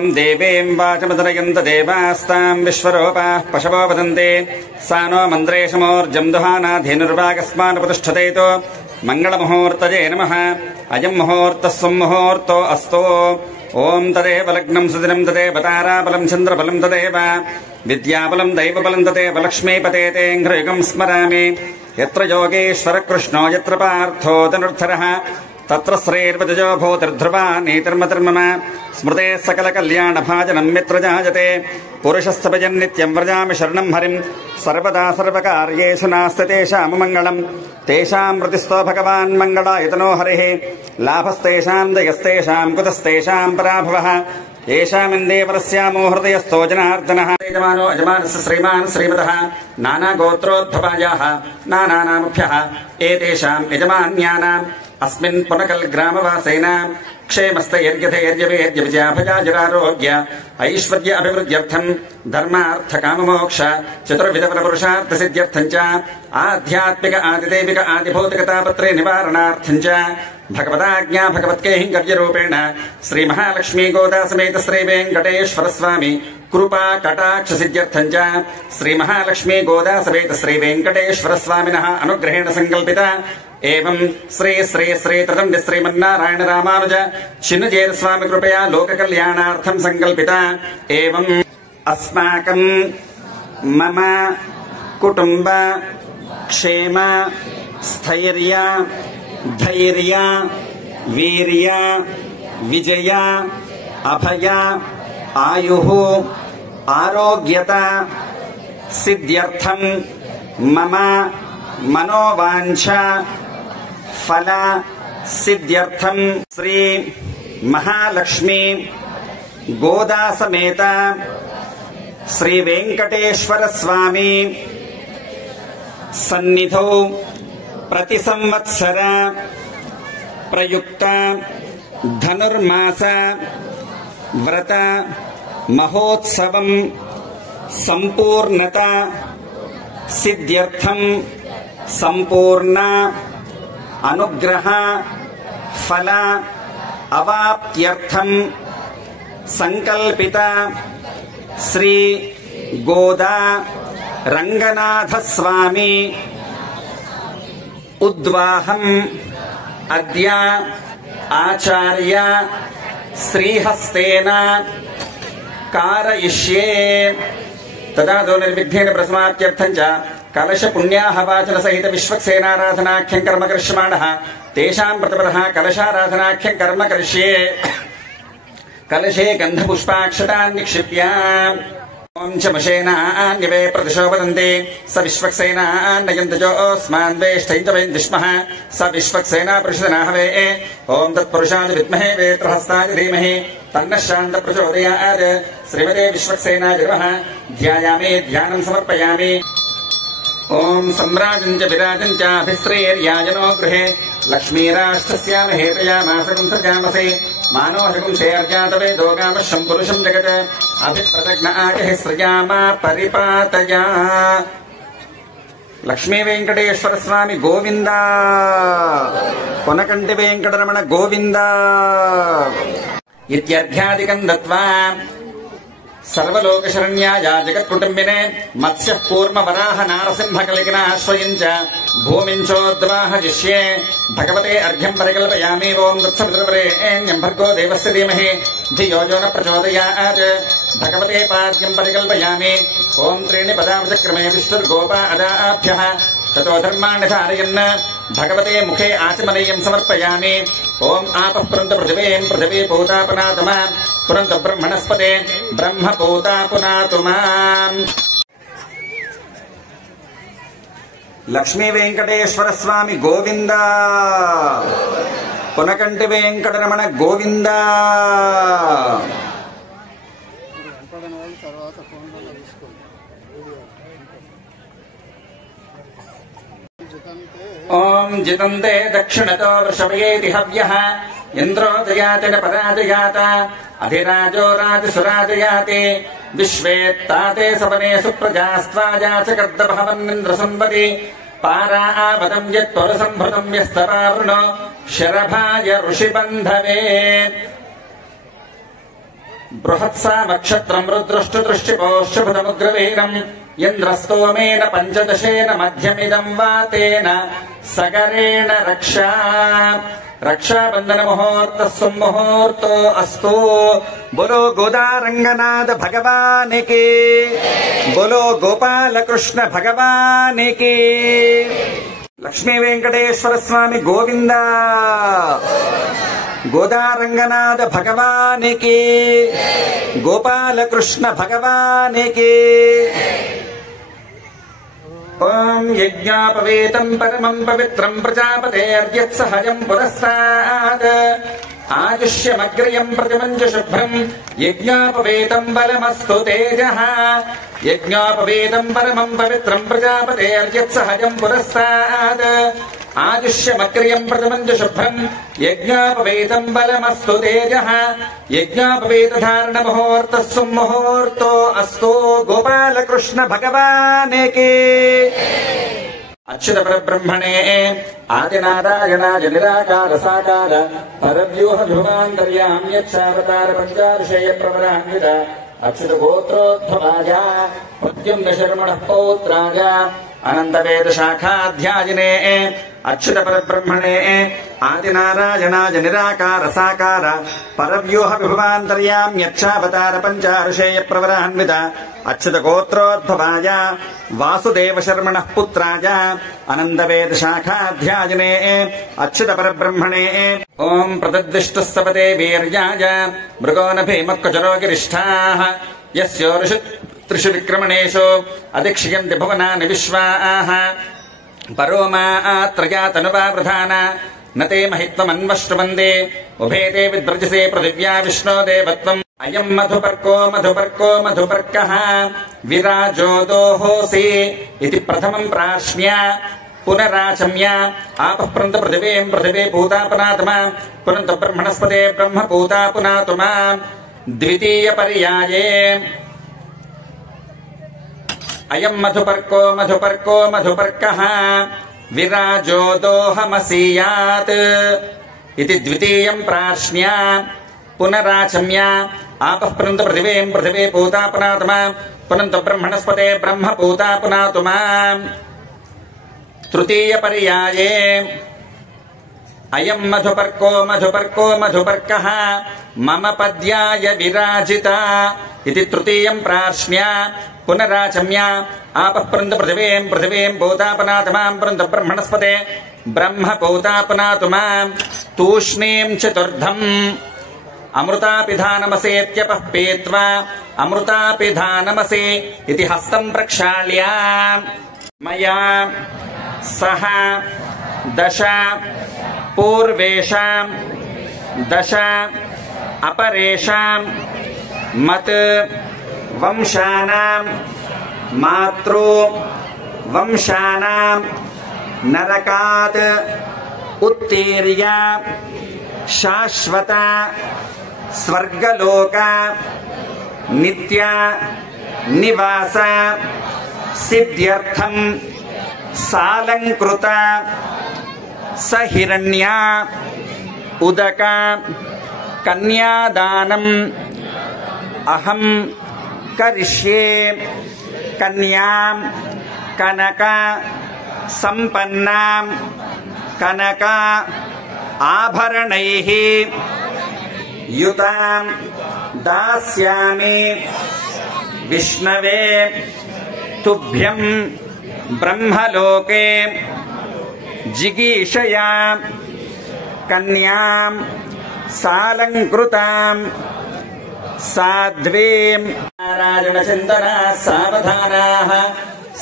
ॐ देवीं वाचमदनयन्त देवास्तां विश्वरूपाः पशवो वदन्ति सा नो मन्द्रेशमोर्जम् दुहाना धेनुर्वागस्मानुपतिष्ठतेतो मङ्गलमुहूर्तये नमः। अयम् मुहूर्तः सुमुहूर्तो अस्तु। ॐ तदेव लग्नम् सुदिनम् तदेव ताराबलम् चन्द्रबलम् तदेव विद्याबलम् दैवबलम् तदेव लक्ष्मीपते तेऽङ्घ्रियुगम् स्मरामि। यत्र योगेश्वर कृष्णो यत्र पार्थो धनुर्धरः तत्र श्रेर्वजो भूतिर्ध्रुवा नीतिर्मतिर्मम स्मृते सकलकल्याणभाजनम् यत्र जायते पुरुषस्तभजन्नित्यम् व्रजामि शरणम् हरिम् सर्वदा सर्वकार्येषु नास्ति तेषाम् मङ्गलम् तेषाम् प्रतिस्तो भगवान् मङ्गलायतनो हरिः लाभस्तेषाम् दयस्तेषाम् कुतस्तेषाम् पराभवः येषामिन्देवरस्यामो हृदयस्थो जनार्दनः। यजमानो यजमानस्य श्रीमान् श्रीमतः नानागोत्रोद्भवायाः नानानामभ्यः एतेषाम् यजमान्यानाम् अस्मिन् पुनकल् ग्रामवासेन क्षेमस्थैर्यथैर्यवेर्यविजयाभयाजुरारोग्य ऐश्वर्य अभिवृद्ध्यर्थम् धर्मार्थकाममोक्ष चतुर्विधफलपुरुषार्थसिद्ध्यर्थम् च आध्यात्मिक आदिदैविक आदिभौतिकतापत्रे निवारणार्थम् च भगवदाज्ञा भगवत्कैङ्कर्यरूपेण श्रीमहालक्ष्मी गोदासमेत श्रीवेङ्कटेश्वर स्वामी कृपा कटाक्ष सिद्ध्यर्थम् च श्रीमहालक्ष्मी गोदासमेत श्रीवेङ्कटेश्वर स्वामिनः अनुग्रहेण संकल्पिता एवं श्री श्री श्री त्रिदण्ड श्रीमन्नारायण रामानुज चिन्नजेर स्वामी कृपया लोककल्याणार्थं संकल्पिता एवं अस्माकं मम कुटुंब क्षेम स्थैर्य धैर्य वीर्य विजय अभय आयुः आरोग्यता सिद्ध्यर्थं मम मनोवांछा फल सिद्ध्यर्थं श्री महालक्ष्मी गोदा समेत श्री वेंकटेश्वर स्वामी सन्निधौ प्रति संवत्सर प्रयुक्त धनुर्मास व्रत महोत्सवं संपूर्णता सिद्ध्यर्थं संपूर्ण अनुग्रह फल अवाप्त्यर्थं संकल्पिता श्री गोदा रंगनाथ स्वामी उद्वाहम् अद्य आचार्य श्रीहस्तेन कारयिष्ये तदा दो निर्विघ्नेन प्रसमाप्त्यर्थं च कलश पुण्याहवाचन सहित विश्वक्सेनाराधनाख्यं कर्म करिष्यमाणः तेषां प्रतिपदः कलशाराधनाख्यं कर्म करिष्ये। कलशे गन्धपुष्पाक्षतान् निक्षिप्य ओं च मशेनान्यवे प्रतिशो वदन्ति स विश्वक्सेनान्नयन्तजोऽस्मान् वेष्टैं च वेन्दिष्मः स विश्वक्सेना पुरुषदनाहवे ओं तत्पुरुषाय विद्महे वेत्रहस्ताय धीमहि तन्नः शान्तः प्रचोदयात्। श्रीमते विश्वक्सेनाय नमः। ध्यायामि ध्यानं समर्पयामि। ओं सम्राजं च विराजं च अभिश्रेर्याजनो गृहे लक्ष्मीराष्ट्रस्याम हेतयामासकं सृजामसे मानोहरिपुंसे अर्जातवेदो गामशं पुरुषं जगत् अभिप्रदग्न आजहि सृजामा परिपातया। लक्ष्मी वेंकटेश्वर स्वामी गोविंदा कोनकंटि वेंकटरमण गोविंदा इत्यर्घ्यादिकं दत्वा सर्वलोकशरण्याय जगत्कुटुम्बिने मत्स्यः कूर्मवराह नारसिंहकलिकिनाश्रयं च भूमिं चोद्वाहयिष्ये भगवते अर्घ्यं परिकल्पयामि। ओं तत्सवितुर्वरेण्यं भर्गो देवस्य धीमहि धियो यो न प्रचोदयात्। भगवते पाद्यं परिकल्पयामि। ओं त्रीणि पदामृतक्रमे विष्णुर्गोपा अदाभ्यः ततो धर्माणि धारयन् भगवते मुखे आचमनीयं समर्पयामि। ओं आपः पुरन्तु पृथिवीं पृथिवी पूता पुनातु मां पुरन्तु ब्रह्मणस्पते ब्रह्म पूता पुनातु माम्। लक्ष्मी वेंकटेश्वर स्वामी गोविंदा कोनकंटि वेंकटरमण गोविंदा। ओं जितन्ते दक्षिणतो वृषभयेति हव्यः इन्द्रो जयाति न पराजयात अधिराजो राजसुराजयाति विश्वेत्ताते सवने सुप्रजास्त्वाजा च कर्दभवन्निन्द्रसंवदि पारा आवदं यत्परुसंभृतं यस्तवावृणो शरभाय ऋषिबन्धवे। బృహత్సామక్షత్రం రుద్రష్టుదృష్టిపోష్యభుతముగ్రవీరం ఇంద్రస్తోమేన పంచదశేన మధ్యమిదం వాతేన సగరేణ రక్షా రక్షాబంధన ముహూర్త సుముహూర్తో అస్తు. బోలో గోదారంగనాథ భగవానికి, బోలో గోపాలకృష్ణ భగవానికి. లక్ష్మీ వెంకటేశ్వర స్వామి గోవింద. గోదారంగనాథ భగవానికి, గోపాలకృష్ణ భగవానికి. ఓం యజ్ఞాపవేతం పరమం పవిత్రం ప్రజాపతేర్యత్సహజం పురస్తాద్ ఆయుష్యమగ్రయం ప్రతిమంచ శుభ్రం యజ్ఞాపవేతం బలమస్తు తేజః. యజ్ఞాపవేతం పరమం పవిత్రం ప్రజాపతేర్యత్సహజం పురస్తాద్ ఆయుష్యమగ్రయం ప్రతిమంచ శుభ్రం యజ్ఞాపవేతం బలమస్తు తేజః. యజ్ఞాపవేతధారణ ముహూర్త సుముహూర్తో అస్తు. గోపాలకృష్ణ భగవానికి. అచ్యుత పరబ్రహ్మణే ఆదినారాయణాయ నిరాకార సాకార పరవ్యూహ విభవాంతర్యామ్యక్షావతార పంచారుషేయ ప్రవరాన్విత అచ్యుత గోత్రోద్భవాయ ప్రద్యుమ్న శర్మణ పౌత్రాయ అనంతవేద శాఖాధ్యాయినే అచ్యుత పరబ్రహ్మణే ఆదినారాయణాయ నిరాకార సాకార పరవ్యూహ విభవాంతర్యామ్యక్షావతార పంచారుషేయ ప్రవరాన్విత అచ్యుత గోత్రోద్భవాయ వాసుదేవ శర్మణ పుత్రాయ అనంతవేద శాఖాధ్యాయినే అచ్యుత పరబ్రహ్మణే. ఓం ప్రతద్దిష్టస్తపతే వీర్యాయ మృగోనభీమక్కచరోగిరిష్ఠాః యస్యోరుషు త్రిషు విక్రమణేషు అధిక్షయంతి భువనాని విశ్వాః పరో మాత్రయా తనువా ప్రధాన నతే మహిత్వమన్వష్టువందే ఉభే తే విద్వ్రజసే పృథివ్యా విష్ణో దేవత్వం. అయం మధుపర్కో మధుపర్కో మధుపర్కః విరాజో దోహోసి ఇది ప్రథమం ప్రాశ్న్య పునరాచమ్య ఆపః పునంత పృథివీం పృథివీ పూతాపనాతుమా పునంత బ్రహ్మణస్పతే బ్రహ్మ పూతాపునాతుమా. ద్వితీయ పర్యాయే అయం మధుపర్కో మధుపర్కో మధుపర్కః విరాజో దోహమసీయాత్ ఇది ద్వితీయం ప్రాశ్న్య పునరాచమ్య ఆపః పునంత పృథివీం పృథివీ పూతాపునాతుమా పునంత బ్రహ్మణస్పతే బ్రహ్మ పూతాపునాతుమా. తృతీయ పర్యాయే అయం మధుపర్కో మధుపర్కో మధుపర్కః మమ పద్యాయ విరాజిత ఇది తృతీయం ప్రాశ్న్య పునరాచమ్య ఆపః పునంత పృథివీం పృథివీం పూతాపనాతుమా పునంత బ్రహ్మణస్పతే బ్రహ్మ పూతాపనాతుమా. తూష్ణీం చతుర్థం అమృతాపిధానమసేత్యపః పీత్వా అమృతాపిధానమసే ఇది హస్తం ప్రక్షాళ్య మయా సహ దశ పూర్వేషాం దశ అపరేషాం మత్ వంశానాం మాతృ వంశానాం నరకాత్ ఉత్తీర్య శాశ్వత స్వర్గలోక నిత్య నివాస సిద్ధ్యర్థం సాలంకృత సహిరణ్య ఉదక కన్యాదానం అహం కరిష్యే. కన్యాం కనక సంపన్నాం కనక ఆభరణైః యుతాం దాస్యామి విష్ణవే తుభ్యం బ్రహ్మలోకే జిగీషయా. కన్యాం సాలంకృతాం సాధ్వీం. నారాయణ చింతన సావధానాః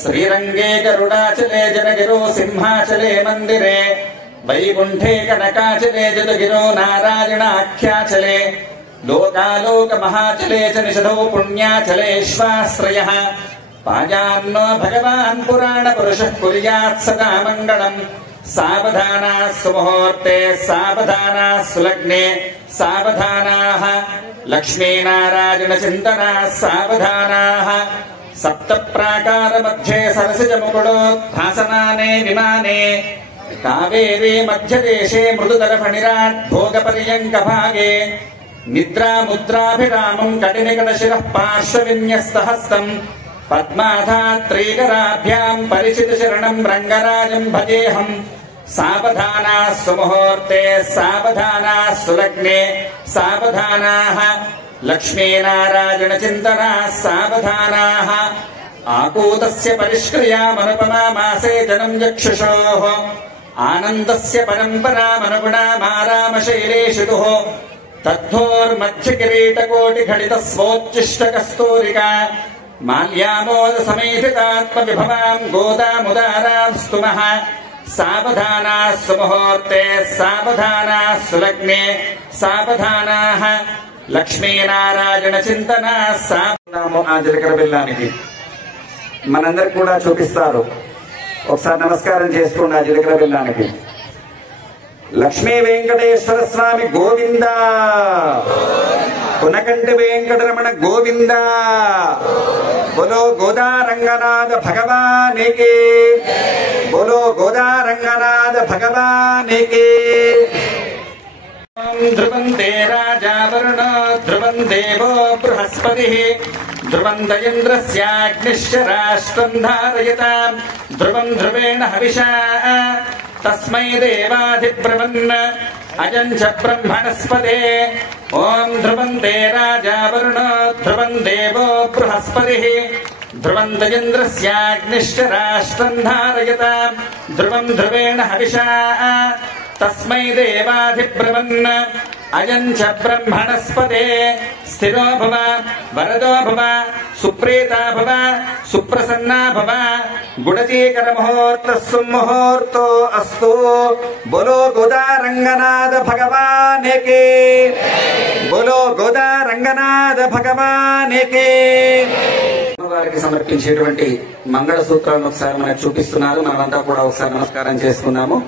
శ్రీరంగే గరుడాచలే జనగిరో సింహాచలే మందిరే వైకుంఠే కనకాచలే జతగిరో నారాయణాఖ్యాచలే లోకాలోక మహాచలే చ నిషధో పుణ్యాచలేష్వాశ్రయః. పాజాన్నో భగవాన్ పురాణ పురుషః కుర్యాత్ సదా మంగళం. సావధానాః సుముహూర్తే సావధానాః సులగ్నే సావధానాః లక్ష్మీనారాయణ చింతనాః సావధానాః. సప్త ప్రాకార మధ్యే సరసిజ ముకుడోద్భాసమానే విమానే కావేరీ మధ్యదేశే మృదుతర ఫణిరాట్ భోగ పర్యంక భాగే నిద్రాముద్రాభిరామం కటినికటశిరః పార్శ్వవిన్యస్తహస్తం పద్మాధాత్రీకరాభ్యాం పరిచిత శరణం రంగరాజం భజేహం. సావధానా సుముహూర్తే సావధానా సులగ్నే సావధానాః లక్ష్మీనారాయణ చింతనా సావధానాః. ఆకూతస్య పరిష్క్రియామనుపమామాసే జనం చక్షుషోః ఆనందస్య పరంపరామనుగుణామారామశైలేషితుః. తద్ధోర్మధ్యకిరీటకోటిఘటితస్వోచ్ఛిష్టకస్తూరికా మాల్యామోద సమేధితాత్మవిభవాం గోదాముదారాం స్తుమః. సావధానా సుముహూర్తే సావధానా సులగ్నే సావధానాః లక్ష్మీనారాయణ చింతన. సావధానము ఆ జీలకర్ర బెల్లానికి మనందరికి కూడా చూపిస్తారు. ఒకసారి నమస్కారం చేసుకోండి ఆ జీలకర్ర బెల్లానికి. లక్ష్మీ వెంకటేశ్వర స్వామి గోవింద, పునకంటి వెంకటరమణ గోవింద, బోలో గోదారంగనాథ భగవానికి, బోలో గోదారంగనాథ భగవానికి. ధ్రువంతే రాజావరుణో ధ్రువం దేవో బృహస్పతి ధ్రువం ఇంద్రస్యాగ్నిశ్చ రాష్ట్రం ధారయతాం ధ్రువం ధ్రువేణ హవిషా తస్మై దేవాధిబ్రవన్ అజం చ బ్రహ్మణస్పతే. ఓం ధ్రువంతే రాజావరుణో ధ్రువం దేవో బృహస్పతి ధ్రువం ఇంద్రస్యాగ్నిశ్చ రాష్ట్రం ధారయతాం ధ్రువం ధ్రువేణ హవిషా తస్మై దేవాధిబ్రవన్ అజం చ బ్రహ్మణస్పతే. స్థిరో భవ వరదో భవ సుప్రీతా భవ సుప్రసన్నా భవ గుడచీకర ముహూర్త సుముహూర్తో అస్తు. బోలో గోదారంగనాథ భగవానికి, బోలో గోదారంగనాథ భగవానికి. వారికి సమర్పించేటువంటి మంగళ సూత్రాలను ఒకసారి మనకు చూపిస్తున్నారు. మనమంతా కూడా ఒకసారి నమస్కారం చేసుకుందాము.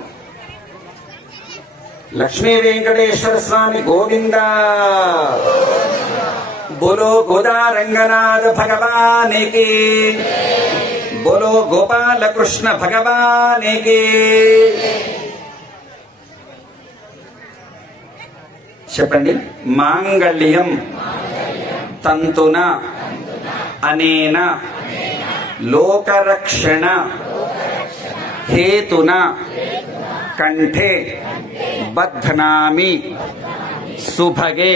లక్ష్మీ వెంకటేశ్వర స్వామి గోవింద, బోలో గోదారంగనాథ భగవానికి, బోలో గోపాలకృష్ణ భగవానికి. చెప్పండి. మాంగళ్యం తంతున అనేన లోకరక్షణ హేతున కంఠే బధ్నామి సుభగే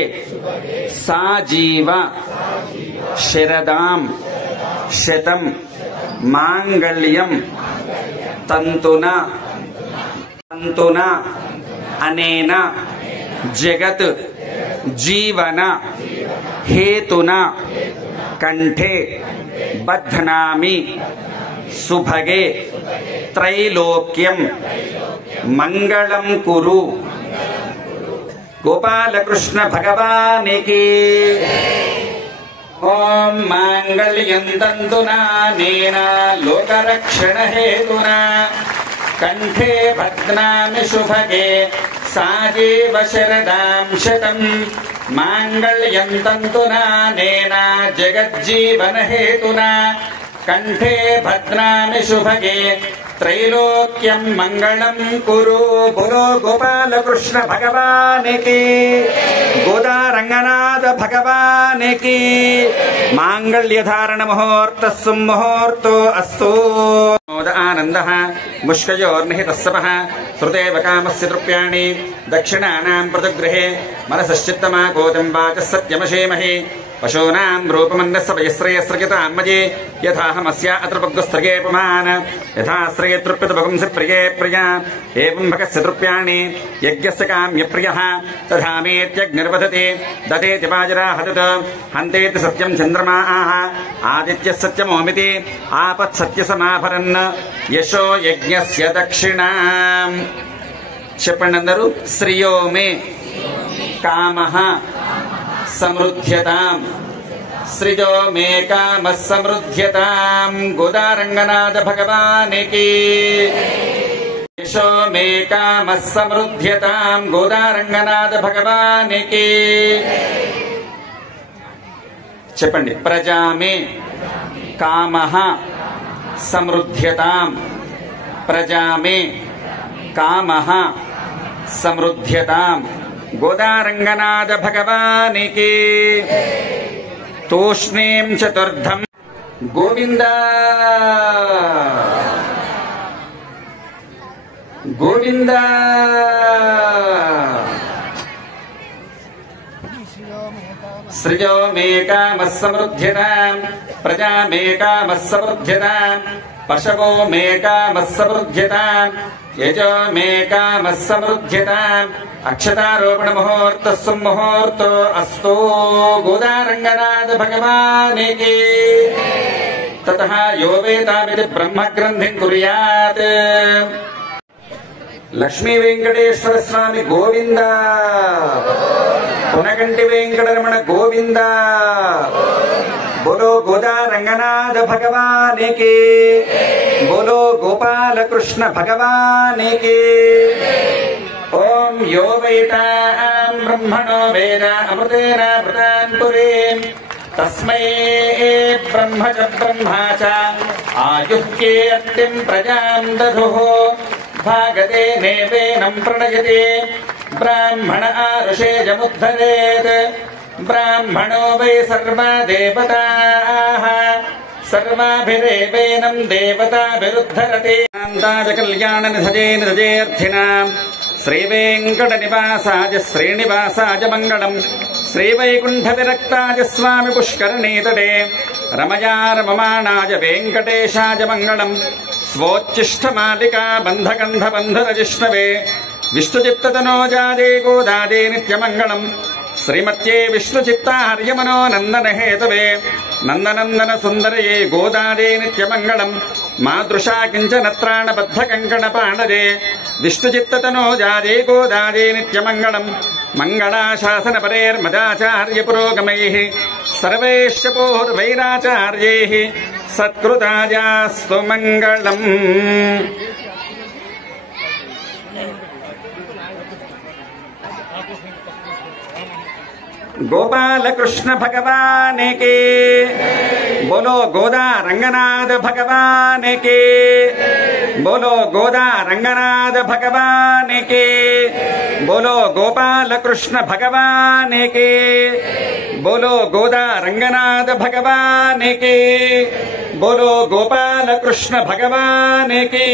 సాజీవ శరదాం శతం మాంగళ్యం తంతున తంతున అనేన జగత్ జీవన హేతున కంఠే బధ్నామి సుభగే త్రైలోక్యం మంగళం కురు. గోపాలకృష్ణ భగవానికి. ఓం మాంగళ్యం తంతునా నేన లోకరక్షణ హేతునా కంఠే బధ్నామి శుభగే సాజీవ శరదాం శతం మాంగళ్యం తంతునా నేన జగజ్జీవన హేతునా కంఠే బధ్నామి శుభగే త్రైలోక్యం మంగళం కురు. బోలో గోపాలకృష్ణ భగవానికి, గోదారంగనాథ భగవానికి. మాంగళ్యధారణ ముహూర్త సుముహూర్తో అస్తు. ఆనందః ముష్కయోర్నిహితస్సపః శ్రుతేవ కామస్య తృప్యాణి దక్షిణానాం ప్రతిగృహే మనసశ్చిత్తమాకోతం వాచः సత్యమశేమహి. పశూనాం రూపమన్నస్య వయశ్రేయస్రకితాన్మజే యథాహమస్య అతృపగ్గుస్త్రగే పుమాన్ యథాశ్రయతృప్యతపగుంసి ప్రియే ప్రియా ఏవం భగస్య తృప్యాణి యజ్ఞస్య కామ్యప్రియః తథామేత్యగ్నిర్వదతి దతేతి వాజరాహతత్ హంతేతి సత్యం చంద్రమాః ఆదిత్యः సత్యమోమితి ఆపత్సత్యసమాభరన్ యశో యజ్ఞస్య దక్షిణాం. చెప్పండి అందరూ. శ్రియో మే కామః సమృద్ధ్యతాం సృజో మే కామః సమృద్ధ్యతాం. గోదారంగనాథ భగవానికి. యశో మే కామః సమృద్ధ్యతాం. గోదారంగనాథ భగవానికి. చెప్పండి. ప్రజా మే కామః సమృద్ధ్యతాం. ప్రజా మే కామః సమృద్ధ్యతాం. గోదారంగనాథ భగవానికి తూష్ణీం చతుర్థం గోవింద గోవింద శ్రియో మే కామః సమృద్ధ్యతాం ప్రజా మే కామః సమృద్ధ్యతాం పశవో మే కామః సమృద్ధ్యతాం యజో మే కామః సమృద్ధ్యతాం అక్షతారోపణ ముహూర్త సుముహూర్తో అస్తు గోదారంగనాథ భగవానికి తతః యో వేదామితి బ్రహ్మగ్రంథిం కుర్యాత్ లక్ష్మీ వెంకటేశ్వర స్వామి గోవింద పునగంటి వెంకటరమణ గోవింద బోలో గోదారంగనాథ భగవానికి బోలో గోపాలకృష్ణ భగవానికి ఓం యో వైతాం బ్రహ్మణో వేద అమృతేన వృతాన్ పురీం తస్మై బ్రహ్మ చ బ్రహ్మా చ ఆయుః కీర్తిం ప్రజాం దధుః భాగతే నేవేనం ప్రణయతే బ్రాహ్మణ ఆరుషేజముద్ధరేత్ బ్రాహ్మణో వై సర్వా దేవతాః సర్వాభిరేవేనం దేవతాభిరుద్ధరతే కాంతాజ కళ్యాణ నిధజే నిధజేర్థినాం శ్రీవేంకట నివాసాయ శ్రీనివాసాయ మంగళం శ్రీవైకుంఠ విరక్తాయ స్వామి పుష్కరణీతటే రమయా రమమాణాయ వెంకటేశాయ మంగళం స్వోచ్చిష్టమాలికా బంధగంధ బంధరజిష్ణవే విష్ణుచిత్తతనోజాదే గోదాదే నిత్యమంగళం శ్రీమత్యే విష్ణుచిత్తార్యమనో నందన హేతవే నందనందన సుందరయే గోదాదే నిత్యమంగళం మాదృశా కించనత్రాణ బద్ధ కంకణ పాణదే విష్ణుచిత్తతనోజాదే గోదాదే నిత్యమంగళం మంగళాశాసన పరేర్మదాచార్య పురోగమైః సర్వేశ్చ పూర్వైరాచార్యైః సత్కృతాయాస్తు మంగళం. గోపాలకృష్ణ భగవానికి బోలో గోదా రంగనాథ భగవానికి బోలో గోదా రంగనాథ భగవానికి బోలో గోపాలకృష్ణ భగవానికి బోలో గోదా రంగనాథ భగవానికి బోలో గోపాలకృష్ణ భగవానికి.